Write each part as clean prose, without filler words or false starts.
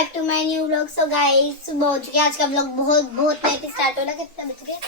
Back to my new vlog. So guys सुबह हो चुकी है, आज का व्लॉग बहुत लेट स्टार्ट हो रहा है। कितना बज गए?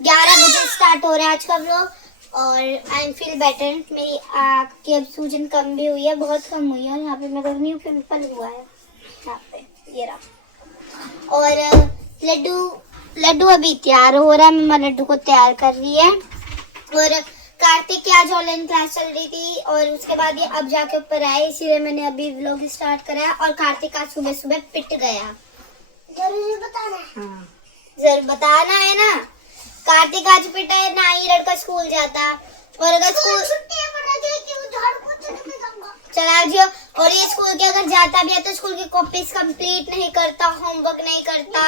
11 बजे स्टार्ट हो रहा है आज का व्लॉग। और आई एम फील बेटर। मेरी आँख की अब सूजन कम भी हुई है, बहुत कम हुई है। और यहाँ पे मैं कर रही हूँ पिंपल हुआ है यहाँ पे, ये रहा। और लड्डू अभी तैयार हो रहा है, मम्मा लड्डू को तैयार कर रही है। और कार्तिक की आज ऑनलाइन क्लास चल रही थी और उसके बाद ये अब जाके ऊपर आए, इसीलिए मैंने अभी व्लॉग स्टार्ट करा। और कार्तिक आज सुबह सुबह पिट गया। जरूर बताना है। हाँ जरूर बताना है ना। कार्तिक आज पिटा है, ना ही लड़का स्कूल जाता। और अगर स्कूल चला जियो और ये स्कूल के अगर जाता भी है तो स्कूल की कॉपीज कंप्लीट नहीं करता, होमवर्क नहीं करता,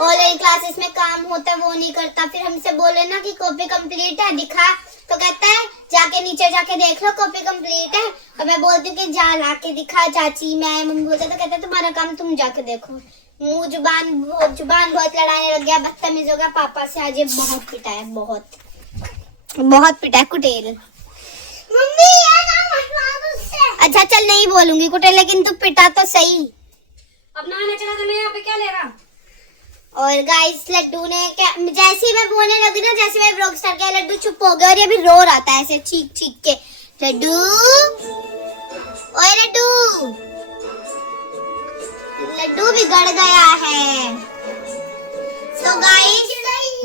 ऑनलाइन क्लासेस में काम होता है वो नहीं करता। फिर हमसे बोले ना कि कॉपी कंप्लीट है दिखा, तो कहता है जाके नीचे जाके देख लो कॉपी कंप्लीट है। और मैं बोलती हूँ कि जा ला के दिखा चाची, मैं मम्मी बोलते तो कहता है तुम्हारा काम तुम जाके देखो। मुंह जुबान बहुत लड़ाने लग गया, बदतमीज हो गया पापा से। आज ये बहुत पिटा है, बहुत पिटा है कुटेल। मम्मी अच्छा चल नहीं बोलूंगी कुटेल, लेकिन तू पिटा तो सही। अब नहाने चला तो मैं यहाँ पे क्या लेगा। और गाइस लड्डू ने क्या, जैसे ही मैं बोलने लगी ना, जैसे मैं व्लॉग स्टार्ट किया लड्डू चुप हो गया और ये भी रो रहा था ऐसे चीख चीख के। लड्डू ओए लड्डू बिगड़ गया है। सो गाइस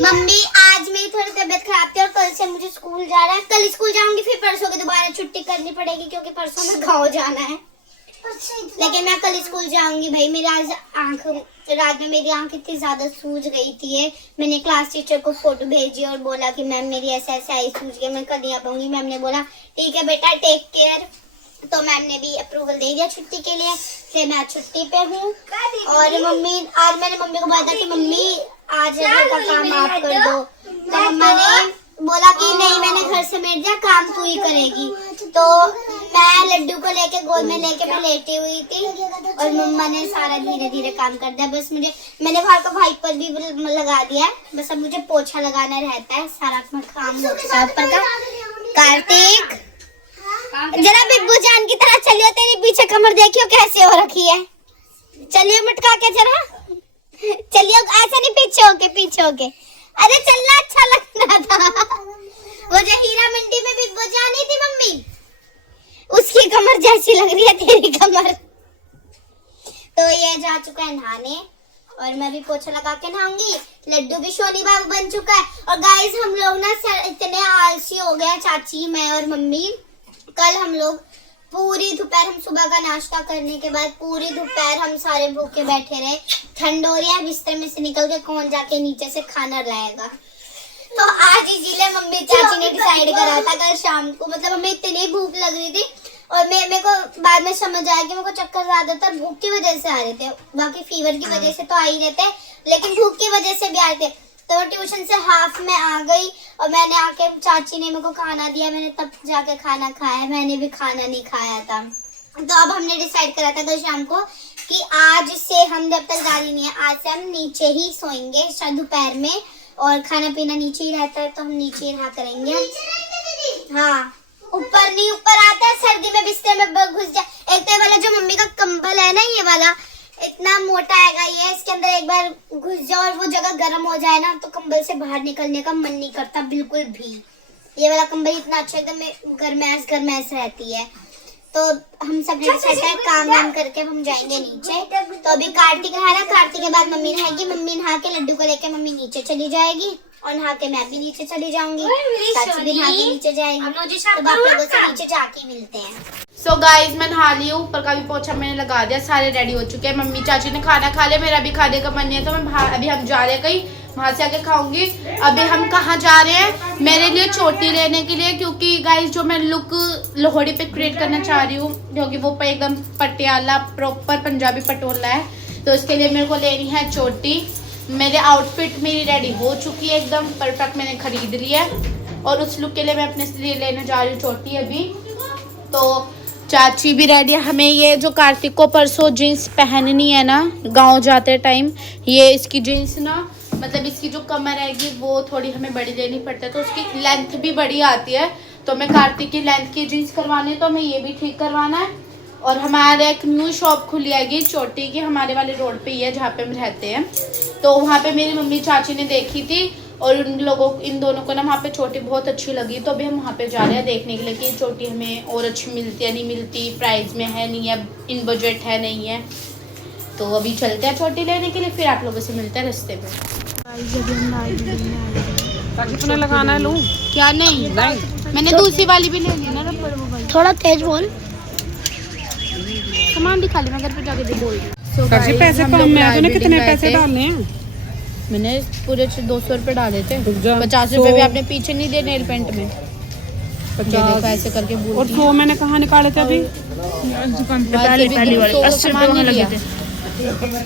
मम्मी आज मेरी थोड़ी तबीयत खराब थी और कल से मुझे स्कूल जाना है। कल स्कूल जाऊंगी, फिर परसों की दोबारा छुट्टी करनी पड़ेगी क्योंकि परसों में गाँव जाना है। लेकिन मैं कल स्कूल जाऊंगी भाई। मेरी आज रात में मेरी आंख इतनी ज्यादा सूज गई थी। मैंने क्लास टीचर को फोटो भेजी और बोला कि मैम मेरी ऐसे ऐसे आई सूज गई, मैं कल नहीं आ पाऊंगी। मैम ने बोला ठीक है बेटा टेक केयर। तो मैम ने भी अप्रूवल दे दिया छुट्टी के लिए, इसलिए मैं आज छुट्टी पे हूँ। और मम्मी आज मैंने मम्मी को बोला था कि मम्मी आज घर का काम आप कर दो, तो मम्मा ने बोला कि नहीं मैंने घर से मेट दिया, काम तू ही करेगी। तो मैं लड्डू को लेके गोद में लेके मैं लेटी हुई थी और मम्मा ने सारा धीरे धीरे काम कर दिया। बस मैंने बाहर का वाइपर भी लगा दिया है, बस अब मुझे पोछा लगाना रहता है, सारा काम होता है ऊपर का। कार्तिक जरा बिब्बू जान की तरह चलियो, तेरी पीछे कमर देखियो कैसे हो रखी है। चलिए मटका के जरा चलिए, ऐसा नहीं पीछे होके। अरे चलना अच्छा लग रहा था। वो जो हीरा मंडी में बिब्बू जानी थी मम्मी, उसकी कमर जैसी लग रही है तेरी कमर। तो ये जा चुका है नहाने और मैं भी पोछा लगा के नहाऊंगी। लड्डू भी शोनी बाबू बन चुका है। और गाइस हम लोग ना इतने आलसी हो गए, चाची मैं और मम्मी। कल हम लोग पूरी दोपहर, हम सुबह का नाश्ता करने के बाद पूरी दोपहर हम सारे भूखे बैठे रहे। ठंड हो रही है, बिस्तर में से निकल के कौन जाके नीचे से खाना लाएगा। तो आज इसीलिए मम्मी चाची ने डिसाइड करा था कल शाम को। मतलब हमें इतनी भूख लग रही थी और मेरे को बाद में समझ आया कि मेरे को चक्कर ज्यादातर भूख की वजह से आ रहे थे, बाकी फीवर की वजह से तो आ ही रहते, लेकिन भूख की वजह से भी आ रहे थे। तो ट्यूशन से हाफ में आ गई और मैंने आके चाची ने मेरे को खाना दिया, मैंने तब जाके खाना खाया। मैंने भी खाना नहीं खाया था। तो अब हमने डिसाइड करा था कल शाम को कि आज से हम जब तक गाड़ी नहीं है, आज से हम नीचे ही सोएंगे शायद दोपहर में, और खाना पीना नीचे ही रहता है तो हम नीचे ही रहा करेंगे। हाँ ऊपर नहीं, ऊपर आता है सर्दी में बिस्तर में घुस जाए। एक तो वाला जो मम्मी का कंबल है ना, ये वाला इतना मोटा आएगा ये, इसके अंदर एक बार घुस जाओ और वो जगह गर्म हो जाए ना तो कंबल से बाहर निकलने का मन नहीं करता बिल्कुल भी। ये वाला कंबल इतना अच्छा एकदम गरमैश रहती है। तो हम सब काम वाम करके हम जाएंगे नीचे। तो अभी कार्तिक नहा रहा, कार्तिक के बाद मम्मी नहाएगी। मम्मी नहा के लड्डू को लेके मम्मी नीचे चली जाएगी और नहा के मैं भी नीचे चली जाऊंगी, चाची भी नहा के नीचे जाएगी। तो आप लोगों से नीचे जाके मिलते हैं। सो गाइज मैं नहा ली हूँ, ऊपर का भी पोछा मैंने लगा दिया, सारे रेडी हो चुके हैं। मम्मी चाची ने खाना खा लिया, मेरा भी खाने का मन नहीं है तो मैं अभी हम जा रहे हैं कहीं, वहाँ से आके खाऊंगी। अभी हम कहाँ जा रहे हैं? मेरे लिए चोटी लेने के लिए, क्योंकि गाइज जो मैं लुक लोहड़ी पे क्रिएट करना चाह रही हूँ, क्योंकि वो एकदम पटियाला प्रॉपर पंजाबी पटोला है, तो उसके लिए मेरे को लेनी है चोटी। मेरे आउटफिट मेरी रेडी हो चुकी है एकदम परफेक्ट, मैंने खरीद ली है और उस लुक के लिए मैं अपने लिए लेने जा रही हूँ चोटी अभी। तो चाची भी रेडी है। हमें ये जो कार्तिक को परसों जीन्स पहननी है ना गांव जाते टाइम, ये इसकी जीन्स ना मतलब इसकी जो कमर रहेगी वो थोड़ी हमें बड़ी लेनी पड़ती है, तो उसकी लेंथ भी बड़ी आती है। तो मैं कार्तिक की लेंथ की जीन्स करवानी है, तो हमें ये भी ठीक करवाना है। और हमारे एक न्यू शॉप खुली आएगी चोटी की, हमारे वाले रोड पे ही है जहाँ पे हम रहते हैं। तो वहाँ पे मेरी मम्मी चाची ने देखी थी और इन दोनों को ना वहाँ पे चोटी बहुत अच्छी लगी। तो अभी हम वहाँ पे जा रहे हैं देखने के लिए कि चोटी हमें और अच्छी मिलती है नहीं मिलती, प्राइस में है नहीं है, इन बजट है नहीं है। तो अभी चलते हैं चोटी लेने के लिए, फिर आप लोगों से मिलते हैं रास्ते में। कितना लगाना है लूं? क्या नहीं, मैंने दूसरी वाली भी ले ली ना रबर वो वाली। थोड़ा तेज बोल। सामान दिखा ली, मैं घर पे जाके भी बोल रही हूँ। सबसे पैसे कम में आ, तूने कितने पैसे डालने हैं? मैंने पूरे 200 रुपए डाले थे। रुक जा। 50 रुपए भी आपने पीछे नहीं दिए नेल पेंट में। 50 ऐसे करके बोल और 100 मैंने कहाँ निकाले थे अभी? पहली वाली 80 रुपए लगे थे।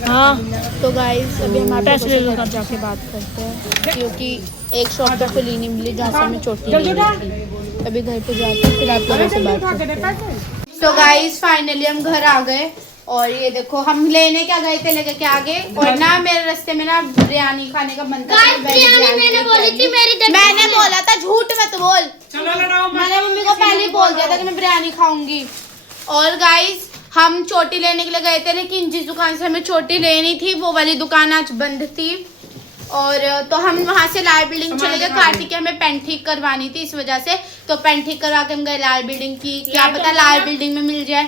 हाँ तो गाइस अभी हम पैसे जाके बात करते हैं क्योंकि एक शॉप तो खुली नहीं मिली जहाँ से हमें चोटी नहीं मिली। अभी घर पे जाते हैं फिर आप लोगों से बात करते हैं। तो गाइस फाइनली हम घर आ गए और ये देखो हम लेने क्या गए थे लेके क्या आगे, और ना मेरे रास्ते में ना बिरयानी खाने का मन था। मैंने बोला था झूठ मत बोल, मैंने मम्मी को पहले ही बोल दिया था कि मैं बिरयानी खाऊंगी। और गाइस हम चोटी लेने के लिए गए थे लेकिन जिस दुकान से हमें चोटी लेनी थी वो वाली दुकान आज बंद थी। और तो हम वहाँ से लाल बिल्डिंग चले गए, कार्तिक हमें पेंट ठीक करवानी थी इस वजह से। तो पेंट ठीक करवा के हम गए लाल बिल्डिंग की, क्या पता लाल बिल्डिंग में मिल जाए।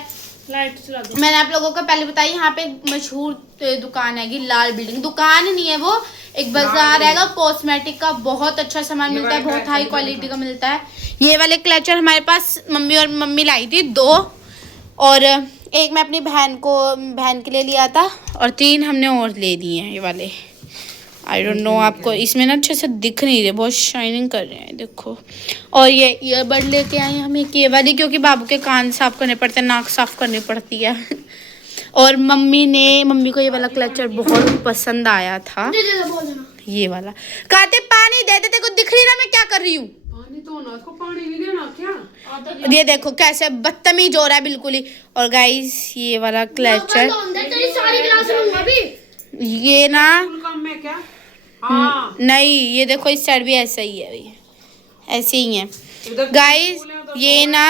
मैंने आप लोगों को पहले बताई यहाँ पे मशहूर दुकान हैगी लाल बिल्डिंग। दुकान नहीं है वो, एक बाजार हैगा कॉस्मेटिक का, बहुत अच्छा सामान मिलता है, बहुत हाई क्वालिटी का मिलता है। ये वाले क्लचर हमारे पास मम्मी लाई थी 2, और एक मैं अपनी बहन के लिए लिया था और 3 हमने और ले लिए हैं ये वाले। आई डोंट नो आपको इसमें ना अच्छे से दिख नहीं रहे, बहुत शाइनिंग कर रहे हैं देखो। और ये ईयरबड लेके आए हैं हम एक ये वाली, क्योंकि बाबू के कान साफ करने पड़ते हैं, नाक साफ करनी पड़ती है। और मम्मी को ये वाला क्लचर बहुत पसंद आया था, ये वाला। कहते पानी दे देते, कुछ दिख रही ना मैं क्या कर रही हूँ। पानी नहीं देना क्या? ये देखो कैसे बदतमीज हो रहा है बिल्कुल ही। और गाइस ये वाला क्लचर ये ना में क्या? नहीं ये देखो इस साइड भी ऐसा ही है, ऐसे ही है गाइस। ये ना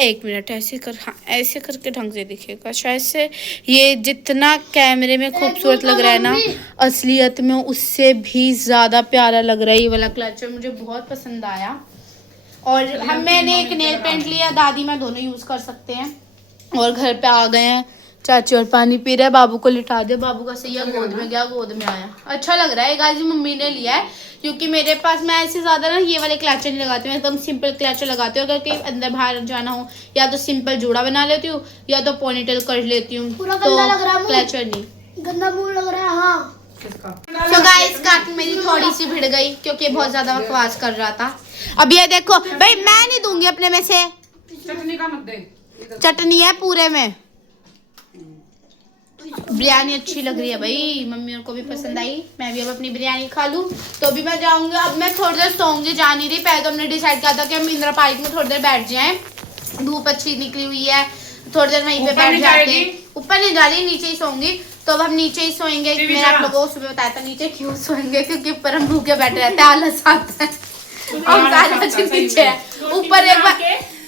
1 मिनट ऐसे कर, हाँ ऐसे करके ढंग से दिखेगा शायद से। ये जितना कैमरे में खूबसूरत लग रहा है ना, असलियत में उससे भी ज्यादा प्यारा लग रहा है। ये वाला क्लचर मुझे बहुत पसंद आया। और मैंने एक नेल पेंट लिया, दादी मैं दोनों यूज कर सकते हैं। और घर पे आ गए हैं, चाची और पानी पी रहे हैं, बाबू को लिटा दिया, बाबू का सही गोद में गया, गोद में आया। अच्छा लग रहा है गाइस, मम्मी ने लिया है क्योंकि मेरे पास मैं ऐसे ज्यादा ना ये वाले क्लचर नहीं लगाती हूँ, एकदम सिंपल क्लचर लगाती हूँ। अगर कहीं अंदर बाहर जाना हो या तो सिंपल जूड़ा बना लेती हूँ या तो पोनीटेल कर लेती हूँ, तो क्लचर नहीं। गंदा मुंह लग रहा है। हाँ तो गाइस कार्टून मेरी थोड़ी सी भिड़ गई क्योंकि बहुत ज्यादा बकवास कर रहा था। अब ये देखो भाई, मैं नहीं दूंगी अपने में से, चटनी का मत दे, चटनी है पूरे में। बिरयानी अच्छी लग रही है भाई, मम्मी को भी पसंद आई। मैं भी अब अपनी बिरयानी खा लूं तो अभी मैं जाऊंगी। अब मैं थोड़ी देर सोऊंगी, जा नहीं रही। पहले तो हमने डिसाइड किया था कि हम इंदिरा पार्क में थोड़ी देर बैठ जाएं, धूप अच्छी निकली हुई है, थोड़ी देर वहीं पे बैठ जाते। ऊपर नहीं जा रही, नीचे ही सोऊंगी। तो अब हम नीचे ही सोएंगे। मैंने आप लोगों को सुबह बताया था नीचे क्यों सोएंगे, क्योंकि ऊपर हम भूखे बैठे रहते हैं, आलस आता है। नीचे ऊपर एक बार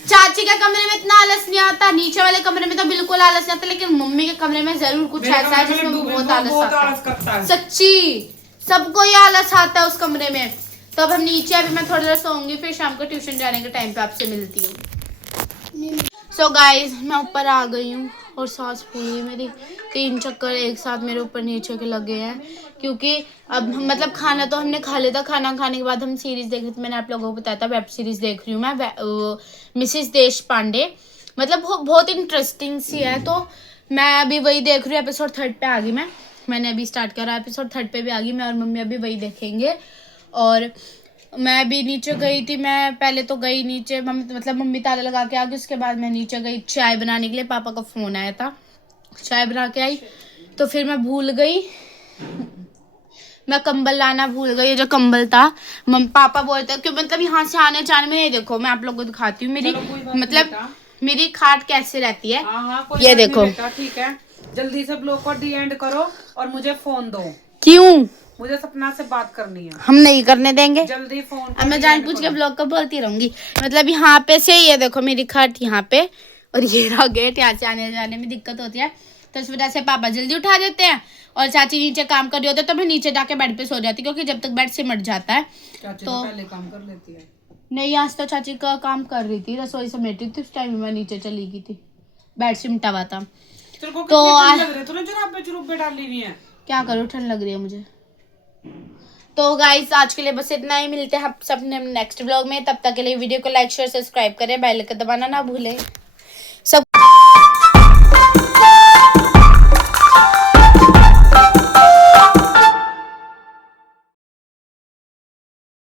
चाची के कमरे में इतना आलस नहीं आता, नीचे वाले कमरे में तो बिल्कुल आलस नहीं आता, लेकिन मम्मी के कमरे में जरूर कुछ ऐसा है जिसमें बहुत आलस आता है। सच्ची सबको ही आलस आता है उस कमरे में। तो अब हम नीचे, अभी मैं थोड़ी देर सोऊंगी, फिर शाम को ट्यूशन जाने के टाइम पे आपसे मिलती हूँ। सो गाइज मैं ऊपर आ गई हूँ और सांस फूली मेरी, 3 चक्कर एक साथ मेरे ऊपर नीचे के लगे हैं। क्योंकि अब मतलब खाना तो हमने खा लिया था, खाना खाने के बाद हम सीरीज देख रहे थे। मैंने आप लोगों को बताया था वेब सीरीज देख रही हूँ मैं, मिसेस देशपांडे, मतलब बहुत इंटरेस्टिंग सी है। तो मैं अभी वही देख रही हूँ, एपिसोड 3 पे आ गई मैंने अभी स्टार्ट करा, एपिसोड 3 पे भी आ गई मैं और मम्मी अभी वही देखेंगे। और मैं अभी नीचे गई थी, मैं पहले तो गई नीचे, मम्मी ताला लगा के आ गई, उसके बाद मैं नीचे गई चाय बनाने के लिए। पापा का फ़ोन आया था, चाय बना के आई, तो फिर मैं भूल गई, मैं कंबल लाना भूल गई। जो कंबल था पापा बोलते कि मतलब यहाँ से आने जाने में, ये देखो मैं आप लोगों को दिखाती हूँ मेरी मतलब मेरी खाट कैसे रहती है। ये देखो, ठीक है, जल्दी से ब्लॉग को डी एंड करो और मुझे फोन दो। क्यों? मुझे सपना से बात करनी है। हम नहीं करने देंगे, जल्दी फोन। अब मैं जान पूछ के ब्लॉग का बोलती रहूंगी। मतलब यहाँ पे से ये देखो मेरी खाट यहाँ पे, और ये रहा गेट, यहाँ से आने जाने में दिक्कत होती है, तो इस वजह से पापा जल्दी उठा देते हैं और चाची नीचे काम कर रही होती है, तो मैं नीचे जाके बेड पे सो जाती हूँ, क्योंकि जब तक बेड सिमट जाता है। चाची तो पहले काम कर लेती है। नहीं, आज तो चाची का काम कर रही थी, रसोई समेट रही थी, उस टाइम मैं नीचे चली गई थी, बेड सिमटा हुआ था। तेरे को तो कितनी ठंड लग रही है? तूने जुराबे डाली हुई है। क्या करूँ, ठंड लग रही है मुझे। तो गाइस आज के लिए बस इतना ही, मिलते हैं हम सब नेक्स्ट ब्लॉग में, तब तक के लिए वीडियो को लाइक शेयर सब्सक्राइब करें, बेल आइकन दबाना ना भूलें।